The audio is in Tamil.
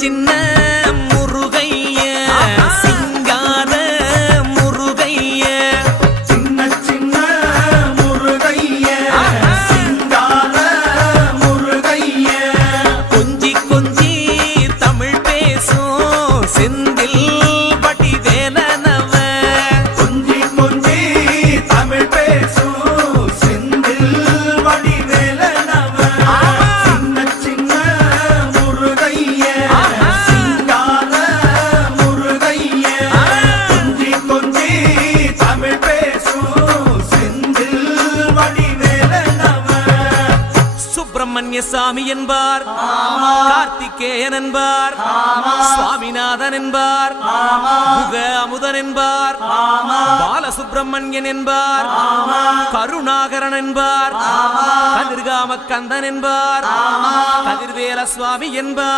சின்ன முருகைய சிங்கார முருகைய சின்ன சின்ன முருகைய சிங்கார முருகைய கொஞ்சி கொஞ்சி தமிழ் பேசும் செந்தில் வடிவேலனவ கொஞ்சி கொஞ்சி தமிழ் பேசும் செந்தில் வடிவேலனவ சின்ன சின்ன முருகைய சிங்கார முருகைய கொஞ்சி கொஞ்சி தமிழ் பேசும் செந்தில் வடிவேலனவ சுப்பிரமணிய சாமி என்பார், கார்த்திகேயன் என்பார், சுவாமிநாதன் என்பார், முக அமுதன் என்பார், பாலசுப்பிரமணியன் என்பார், கருணாகரன் என்பார், கதிர்காம கந்தன் என்பார், கதிர்வேல சுவாமி என்பார்.